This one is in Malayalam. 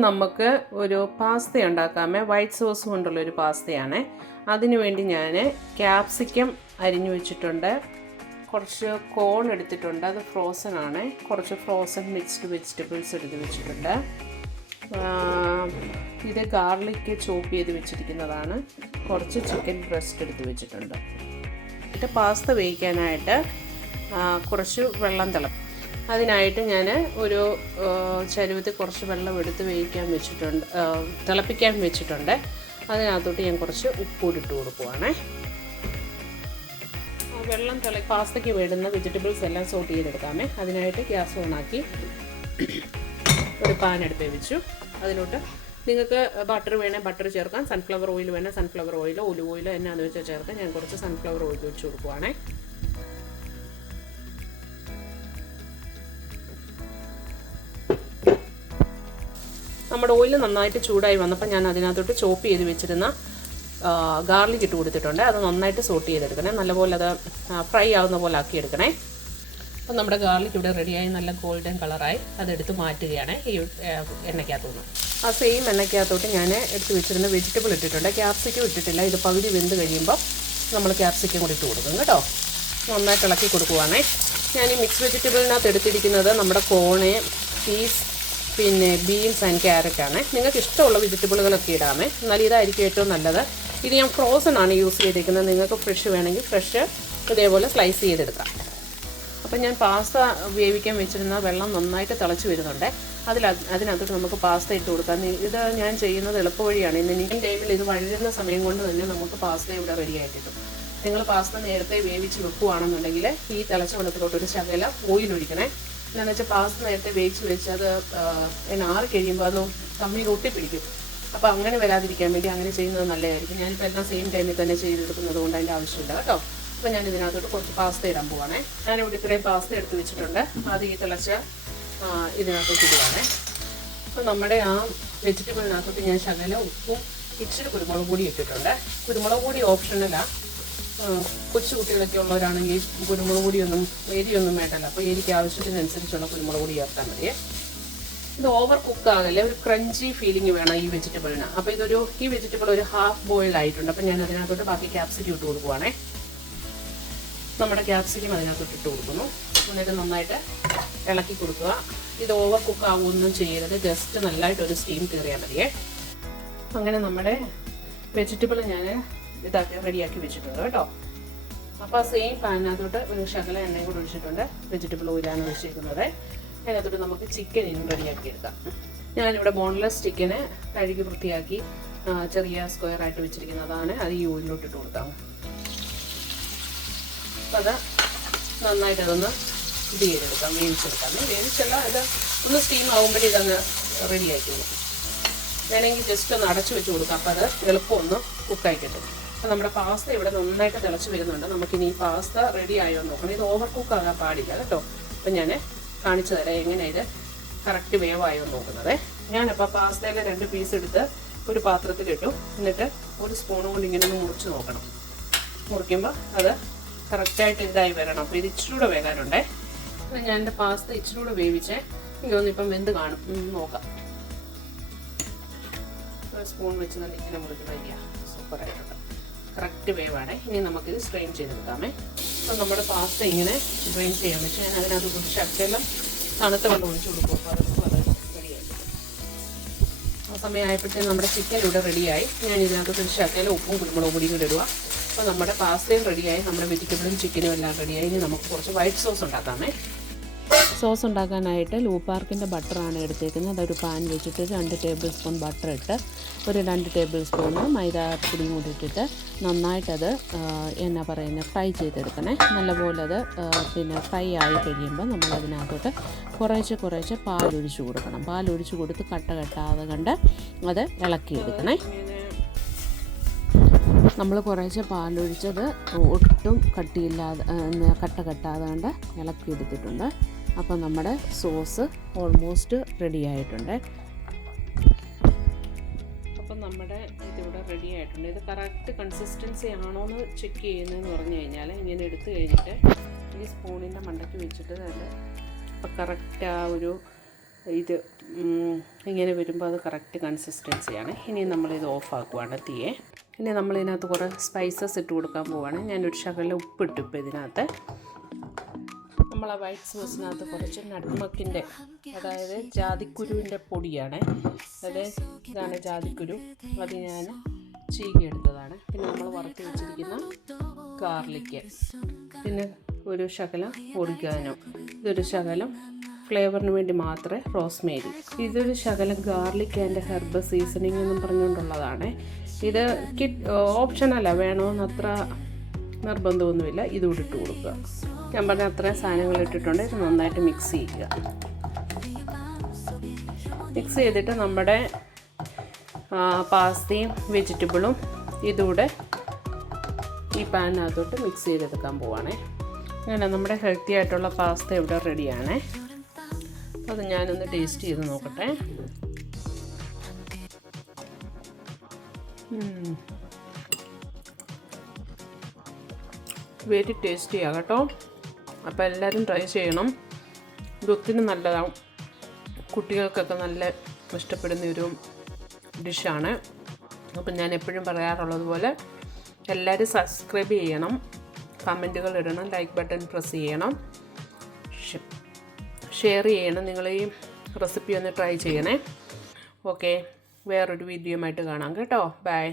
നമുക്ക് ഒരു പാസ്ത ഉണ്ടാക്കാമേ. വൈറ്റ് സോസ് കൊണ്ടുള്ളൊരു പാസ്തയാണ്. അതിനു വേണ്ടി ഞാൻ ക്യാപ്സിക്കം അരിഞ്ഞു വെച്ചിട്ടുണ്ട്, കുറച്ച് കോൺ എടുത്തിട്ടുണ്ട്, അത് ഫ്രോസൺ ആണ്, കുറച്ച് ഫ്രോസൺ മിക്സ്ഡ് വെജിറ്റബിൾസ് എടുത്ത് വെച്ചിട്ടുണ്ട്, ഇത് ഗാർലിക്ക് ചോപ്പ് ചെയ്ത് വെച്ചിരിക്കുന്നതാണ്, കുറച്ച് ചിക്കൻ ബ്രസ്റ്റ് എടുത്ത് വെച്ചിട്ടുണ്ട്. എന്നിട്ട് പാസ്ത വേവിക്കാനായിട്ട് കുറച്ച് വെള്ളം അതിനായിട്ട് ഞാൻ ഒരു ചരുവത്തിൽ കുറച്ച് വെള്ളം എടുത്ത് തിളപ്പിക്കാൻ വെച്ചിട്ടുണ്ട്. അതിനകത്തോട്ട് ഞാൻ കുറച്ച് ഉപ്പ് ഇട്ട് കൊടുക്കുവാണേ. വെള്ളം പാസ്തയ്ക്ക് വേണ്ടുന്ന വെജിറ്റബിൾസ് എല്ലാം സോട്ട് ചെയ്തെടുക്കാമേ. അതിനായിട്ട് ഗ്യാസ് ഓണാക്കി ഒരു പാൻ എടുത്ത് വെച്ചു. അതിലോട്ട് നിങ്ങൾക്ക് ബട്ടർ വേണേൽ ബട്ടർ ചേർക്കാം, സൺഫ്ലവർ ഓയിൽ വേണേൽ സൺഫ്ലവർ ഓയിലോ ഒലിവ് ഓയിലോ എന്നാന്ന് വെച്ചാൽ ചേർക്കാം. ഞാൻ കുറച്ച് സൺഫ്ലവർ ഓയിൽ ഒഴിച്ച് കൊടുക്കുവാണേ. നമ്മുടെ ഓയിൽ നന്നായിട്ട് ചൂടായി വന്നപ്പോൾ ഞാൻ അതിനകത്തോട്ട് ചോപ്പ് ചെയ്ത് വെച്ചിരുന്ന ഗാർലിക് ഇട്ട് കൊടുത്തിട്ടുണ്ട്. അത് നന്നായിട്ട് സോട്ട് ചെയ്തെടുക്കണേ, നല്ലപോലെ അത് ഫ്രൈ ആവുന്ന പോലെ ആക്കിയെടുക്കണേ. അപ്പം നമ്മുടെ ഗാർലിക് ഇവിടെ റെഡിയായി, നല്ല ഗോൾഡൻ കളറായി. അതെടുത്ത് മാറ്റുകയാണ് ഈ എണ്ണയ്ക്കകത്തുനിന്ന്. ആ സെയിം എണ്ണയ്ക്കകത്തോട്ട് ഞാൻ എടുത്ത് വെച്ചിരുന്ന വെജിറ്റബിൾ ഇട്ടിട്ടുണ്ട്, ക്യാപ്സിക്കം ഇട്ടിട്ടില്ല. ഇത് പകുതി വെന്ത് കഴിയുമ്പോൾ നമ്മൾ ക്യാപ്സിക്കം കൂടി ഇട്ട് കൊടുക്കും കേട്ടോ. നന്നായിട്ട് ഇളക്കി കൊടുക്കുവാണേ. ഞാൻ ഈ മിക്സ് വെജിറ്റബിളിനകത്ത് എടുത്തിരിക്കുന്നത് നമ്മുടെ കോണ്, പീസ്, പിന്നെ ബീൻസ് ആൻഡ് ക്യാരറ്റാണ്. നിങ്ങൾക്ക് ഇഷ്ടമുള്ള വെജിറ്റബിളുകളൊക്കെ ഇടാമേ, എന്നാലും ഇതായിരിക്കും ഏറ്റവും നല്ലത്. ഇത് ഞാൻ ഫ്രോസൺ ആണ് യൂസ് ചെയ്തിരിക്കുന്നത്, നിങ്ങൾക്ക് ഫ്രഷ് വേണമെങ്കിൽ ഫ്രഷ് ഇതേപോലെ സ്ലൈസ് ചെയ്തെടുക്കാം. അപ്പം ഞാൻ പാസ്ത വേവിക്കാൻ വെച്ചിരുന്ന വെള്ളം നന്നായിട്ട് തിളച്ച് വരുന്നുണ്ട്. അതിനകത്തോട്ട് നമുക്ക് പാസ്ത ഇട്ട് കൊടുക്കാം. ഇത് ഞാൻ ചെയ്യുന്നത് എളുപ്പവഴിയാണ്. ഇന്ന് ഈ ടൈമിൽ ഇത് വഴുകുന്ന സമയം കൊണ്ട് തന്നെ നമുക്ക് പാസ്ത ഇവിടെ റെഡി ആയിട്ടിട്ടും. നിങ്ങൾ പാസ്ത നേരത്തെ വേവിച്ച് വെക്കുകയാണെന്നുണ്ടെങ്കിൽ ഈ തിളച്ച വെള്ളത്തിലോട്ട് ഒരു ശകല ഓയിൽ ഒഴിക്കണേ. എന്താണെന്ന് വെച്ചാൽ പാസ്ത നേരത്തെ വേവിച്ച് വെച്ച് അത് ആറി കഴിയുമ്പോൾ അത് തമ്മിൽ ഒട്ടിപ്പിടിക്കും. അപ്പോൾ അങ്ങനെ വരാതിരിക്കാൻ വേണ്ടി അങ്ങനെ ചെയ്യുന്നത് നല്ലതായിരിക്കും. ഞാനിപ്പോൾ എല്ലാം സെയിം ടൈമിൽ തന്നെ ചെയ്തെടുക്കുന്നത് കൊണ്ട് അതിൻ്റെ ആവശ്യമില്ല കേട്ടോ. അപ്പോൾ ഞാൻ ഇതിനകത്തോട്ട് കുറച്ച് പാസ്ത ഇടാൻ പോവാണേ. ഞാനിവിടെ ഇത്രയും പാസ്ത എടുത്ത് വെച്ചിട്ടുണ്ട്. അത് ഈ തിളച്ച ഇതിനകത്തോട്ട് ഇടുവാണേ. അപ്പോൾ നമ്മുടെ ആ വെജിറ്റബിളിനകത്തോട്ട് ഞാൻ ശകല ഉപ്പും ഇച്ചിരി കുരുമുളക് പൊടി ഇട്ടിട്ടുണ്ട്. കുരുമുളക് പൊടി ഓപ്ഷണലാണ്. കൊച്ചു കുട്ടികളൊക്കെ ഉള്ളവരാണെങ്കിൽ കുരുമുളക് പൊടിയൊന്നും എരിയൊന്നും വേണ്ടല്ലോ. അപ്പോൾ എനിക്ക് ആവശ്യത്തിനനുസരിച്ചുള്ള കുരുമുളക് പൊടി ചേർത്താൽ മതിയേ. ഇത് ഓവർ കുക്ക് ആകല്ലേ, ഒരു ക്രഞ്ചി ഫീലിംഗ് വേണം ഈ വെജിറ്റബിളിന്. അപ്പോൾ ഈ വെജിറ്റബിൾ ഒരു ഹാഫ് ബോയിൽ ആയിട്ടുണ്ട്. അപ്പോൾ ഞാൻ അതിനകത്തോട്ട് ബാക്കി ക്യാപ്സിക്കം ഇട്ട് കൊടുക്കുവാണേ. നമ്മുടെ ക്യാപ്സിക്കം അതിനകത്തോട്ട് ഇട്ട് കൊടുക്കുന്നു. എന്നിട്ട് നന്നായിട്ട് ഇളക്കി കൊടുക്കുക. ഇത് ഓവർ കുക്ക് ആവുകയൊന്നും ചെയ്യരുത്, ജസ്റ്റ് നല്ലതായിട്ടൊരു സ്റ്റീം കയറിയാൽ മതിയേ. അങ്ങനെ നമ്മുടെ വെജിറ്റബിൾ ഞാൻ ഇതാക്കി റെഡിയാക്കി വെച്ചിട്ടുണ്ട് കേട്ടോ. അപ്പോൾ ആ സെയിം പാനിനകത്തോട്ട് ഒരു ശകല എണ്ണയും കൂടെ ഒഴിച്ചിട്ടുണ്ട്. വെജിറ്റബിൾ ഓയിലാണ് ഒഴിച്ചിരിക്കുന്നത്. അതിനകത്തോട്ട് നമുക്ക് ചിക്കൻ ഇനി റെഡിയാക്കി എടുക്കാം. ഞാനിവിടെ ബോൺലെസ് ചിക്കന് കഴുകി വൃത്തിയാക്കി ചെറിയ സ്ക്വയർ ആയിട്ട് വെച്ചിരിക്കുന്നതാണ്. അത് ഈ ഓയിലോട്ട് ഇട്ട് കൊടുക്കാം. അപ്പോൾ അത് നന്നായിട്ട് അതൊന്ന് ഇത് ചെയ്തെടുക്കാം, വേവിച്ചെടുക്കാം. വേവിച്ചല്ല, ഇത് ഒന്ന് സ്റ്റീം ആകുമ്പോഴേ ഇതങ്ങ് റെഡി ആയിക്കോളും. വേണമെങ്കിൽ ജസ്റ്റ് ഒന്ന് അടച്ചു വെച്ച് കൊടുക്കാം. അപ്പോൾ അത് എളുപ്പം ഒന്ന് കുക്കായി കിട്ടും. അപ്പോൾ നമ്മുടെ പാസ്ത ഇവിടെ നന്നായിട്ട് തിളച്ച് വരുന്നുണ്ട്. നമുക്കിനി ഈ പാസ്ത റെഡി ആയോ നോക്കണം. ഇത് ഓവർ കുക്ക് ആകാൻ പാടില്ല കേട്ടോ. അപ്പം ഞാൻ കാണിച്ചു തരാം എങ്ങനെ ഇത് കറക്റ്റ് വേവായോ നോക്കുന്നത്. ഞാനപ്പോൾ പാസ്തയിലെ 2 പീസ് എടുത്ത് ഒരു പാത്രത്തിലിട്ടു. എന്നിട്ട് ഒരു സ്പൂൺ കൊണ്ട് ഇങ്ങനെ ഒന്ന് മുറിച്ച് നോക്കണം. മുറിക്കുമ്പോൾ അത് കറക്റ്റായിട്ട് ഇതായി വരണം. അപ്പോൾ ഇത് ഇച്ചിരി കൂടെ വേകാനുണ്ടേ. അപ്പോൾ ഞാൻ എൻ്റെ പാസ്ത ഇച്ചിരി കൂടെ വേവിച്ചേ. ഇതൊന്നിപ്പം വെന്ത് കാണും, നോക്കാം. ഒരു സ്പൂൺ വെച്ച് നല്ല ഇങ്ങനെ മുറിക്കണം. സൂപ്പറായിട്ടുണ്ട്, കറക്റ്റ് വേവാണ്. ഇനി നമുക്കിത് സ്ട്രെയിൻ ചെയ്തെടുക്കാമേ. അപ്പം നമ്മുടെ പാസ്ത ഇങ്ങനെ സ്ട്രെയിൻ ചെയ്യാൻ വെച്ചാൽ ഞാൻ അതിനകത്ത് കുറച്ച് ശകലം തണുത്ത വെള്ളം ഒഴിച്ച് കൊടുക്കും. അപ്പോൾ അത് റെഡിയായി. ആ സമയമായപ്പോഴത്തേക്കും നമ്മുടെ ചിക്കൻ ഇവിടെ റെഡിയായി. ഞാൻ ഇതിനകത്ത് ഒരു ശകലം ഉപ്പും കുരുമുളക് പൊടിയും കൂടെ ഇടുക. അപ്പോൾ നമ്മുടെ പാസ്തയും റെഡിയായി, നമ്മുടെ വെജിറ്റബിളും ചിക്കനും എല്ലാം റെഡിയായി. ഇനി നമുക്ക് കുറച്ച് വൈറ്റ് സോസ് ഉണ്ടാക്കാമേ. സോസ് ഉണ്ടാക്കാനായിട്ട് ലൂപാർക്കിൻ്റെ ബട്ടറാണ് എടുത്തേക്കുന്നത്. അതൊരു പാൻ വെച്ചിട്ട് 2 ടേബിൾ സ്പൂൺ ബട്ടർ ഇട്ട് ഒരു 2 ടേബിൾ സ്പൂണ് മൈദാപ്പൊടിയും കൂടി ഇട്ടിട്ട് നന്നായിട്ടത് ഫ്രൈ ചെയ്തെടുക്കണേ. നല്ലപോലെ അത് ഫ്രൈ ആയി കഴിയുമ്പോൾ നമ്മളതിനകത്തോട്ട് കുറേശ്ശെ പാലൊഴിച്ച് കൊടുക്കണം. പാലൊഴിച്ച് കൊടുത്ത് കെട്ടാതെ കണ്ട് അത് ഇളക്കിയെടുക്കണേ. നമ്മൾ കുറേശ്ശെ പാലൊഴിച്ചത് ഒട്ടും കെട്ടാതെ കണ്ട് ഇളക്കിയെടുത്തിട്ടുണ്ട്. അപ്പോൾ നമ്മുടെ സോസ് ഓൾമോസ്റ്റ് റെഡി ആയിട്ടുണ്ട്. അപ്പം നമ്മുടെ ഇതിവിടെ റെഡി ആയിട്ടുണ്ട്. ഇത് കറക്റ്റ് കൺസിസ്റ്റൻസി ആണോ എന്ന് ചെക്ക് ചെയ്യുന്നതെന്ന് പറഞ്ഞു കഴിഞ്ഞാൽ ഇങ്ങനെ എടുത്തു കഴിഞ്ഞിട്ട് ഈ സ്പൂണിൻ്റെ മണ്ടയ്ക്ക് വെച്ചിട്ട് നല്ല അപ്പം കറക്റ്റ് ആ ഒരു ഇത് ഇങ്ങനെ വരുമ്പോൾ അത് കറക്റ്റ് കൺസിസ്റ്റൻസിയാണ്. ഇനി നമ്മളിത് ഓഫാക്കുവാണ് തീയെ. ഇനി നമ്മളിതിനകത്ത് കുറേ സ്പൈസസ് ഇട്ട് കൊടുക്കാൻ പോവുകയാണ്. ഞാനൊരു ശകലം ഉപ്പിട്ടു ഇപ്പോൾ ഇതിനകത്ത്. നമ്മൾ ആ വൈറ്റ് സോസിനകത്ത് കുറച്ച് നട്ട്മക്കിൻ്റെ, അതായത് ജാതിക്കുരുവിൻ്റെ പൊടിയാണ്. അതായത് ഇതാണ് ജാതിക്കുരു, അത് ഞാൻ ചീകിയെടുത്തതാണ്. പിന്നെ നമ്മൾ വറുത്ത് വെച്ചിരിക്കുന്ന ഗാർലിക്ക്, പിന്നെ ഒരു ശകലം ഒറിഗാനോ, ഇതൊരു ശകലം ഫ്ലേവറിന് വേണ്ടി മാത്രമേ റോസ്മേരി, ഇതൊരു ശകലം ഗാർലിക് ആൻഡ് ഹെർബ് സീസണിങ് എന്നും പറഞ്ഞുകൊണ്ടുള്ളതാണ്. ഇത് ഓപ്ഷനല്ല, വേണമെന്ന് അത്ര നിർബന്ധമൊന്നുമില്ല. ഇതുകൂടി ഇട്ട് കൊടുക്കുക. ഞാൻ പറഞ്ഞ അത്രയും സാധനങ്ങൾ ഇട്ടിട്ടുണ്ട്. ഇത് നന്നായിട്ട് മിക്സ് ചെയ്യുക. മിക്സ് ചെയ്തിട്ട് നമ്മുടെ പാസ്തയും വെജിറ്റബിളും ഇതുകൂടെ ഈ പാനിനകത്തോട്ട് മിക്സ് ചെയ്തെടുക്കാൻ പോവാണേ. അങ്ങനെ നമ്മുടെ ഹെൽത്തി ആയിട്ടുള്ള പാസ്ത ഇവിടെ റെഡിയാണേ. അത് ഞാനൊന്ന് ടേസ്റ്റ് ചെയ്ത് നോക്കട്ടെ. വെരി ടേസ്റ്റിയാണ് കേട്ടോ. അപ്പോൾ എല്ലാവരും ട്രൈ ചെയ്യണം. ഇത് ഒത്തിരി നല്ലതാവും. കുട്ടികൾക്കൊക്കെ നല്ല ഇഷ്ടപ്പെടുന്ന ഒരു ഡിഷാണ്. അപ്പം ഞാൻ എപ്പോഴും പറയാറുള്ളത് പോലെ എല്ലാവരും സബ്സ്ക്രൈബ് ചെയ്യണം, കമൻറ്റുകൾ ഇടണം, ലൈക്ക് ബട്ടൺ പ്രസ് ചെയ്യണം, ഷെയർ ചെയ്യണം. നിങ്ങൾ ഈ റെസിപ്പി ഒന്ന് ട്രൈ ചെയ്യണേ. ഓക്കെ, വേറൊരു വീഡിയോ ആയിട്ട് കാണാം കേട്ടോ. ബൈ.